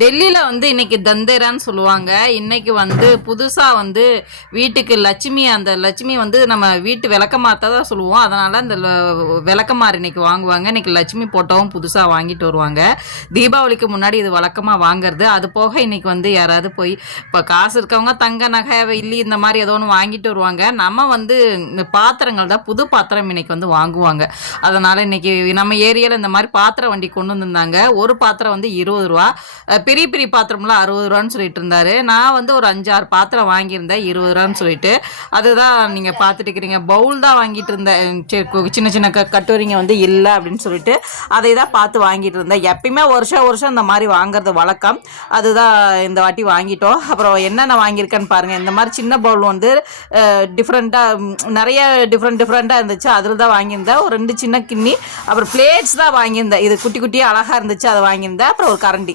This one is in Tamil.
டெல்லியில் வந்து இன்னைக்கு தந்தேரான்னு சொல்லுவாங்க. இன்னைக்கு வந்து புதுசாக வந்து வீட்டுக்கு லட்சுமி அந்த லட்சுமி வந்து நம்ம வீட்டு விளக்கமாத்த தான் சொல்லுவோம். அதனால் அந்த விளக்கமாறு இன்னைக்கு வாங்குவாங்க. இன்னைக்கு லட்சுமி போட்டோவும் புதுசாக வாங்கிட்டு வருவாங்க. தீபாவளிக்கு முன்னாடி இது வழக்கமாக வாங்குறது. அது போக இன்னைக்கு வந்து யாராவது போய் இப்போ காசு இருக்கவங்க தங்க நகை இல்லி இந்த மாதிரி ஏதோ ஒன்று வாங்கிட்டு வருவாங்க. நம்ம வந்து இந்த பாத்திரங்கள் தான் புது பாத்திரம் இன்னைக்கு வந்து வாங்குவாங்க. அதனால் இன்னைக்கு நம்ம ஏரியாவில் இந்த மாதிரி பாத்திரம் வண்டி கொண்டு வந்திருந்தாங்க. ஒரு பாத்திரம் வந்து இருபது ரூபா. பெரிய பெரிய பாத்திரம்லாம் அறுபது ரூபான்னு சொல்லிட்டு இருந்தாரு. நான் வந்து ஒரு அஞ்சாறு பாத்திரம் வாங்கியிருந்தேன் இருபது ரூபான்னு சொல்லிட்டு. அதுதான் நீங்கள் பார்த்துட்டு இருக்கிறீங்க பவுல் தான் வாங்கிட்டு இருந்தேன். சரி, சின்ன சின்ன க கட்டுரைங்க வந்து இல்லை அப்படின்னு சொல்லிட்டு அதை தான் பார்த்து வாங்கிட்டு இருந்தேன். எப்பயுமே வருஷம் வருஷம் இந்த மாதிரி வாங்குறது வழக்கம். அதுதான் இந்த வாட்டி வாங்கிட்டோம். அப்புறம் என்னென்ன வாங்கியிருக்கேன்னு பாருங்கள் இந்த மாதிரி சின்ன பவுல் வந்து டிஃப்ரெண்ட்டாக நிறைய டிஃப்ரெண்ட் டிஃப்ரெண்ட்டாக இருந்துச்சு. அதில் தான் வாங்கியிருந்தேன். ஒரு ரெண்டு சின்ன கிண்ணி. அப்புறம் பிளேட்ஸ் தான் வாங்கியிருந்தேன். இது குட்டி குட்டியாக அழகாக இருந்துச்சு. அதை வாங்கியிருந்தேன். அப்புறம் ஒரு கரண்டி.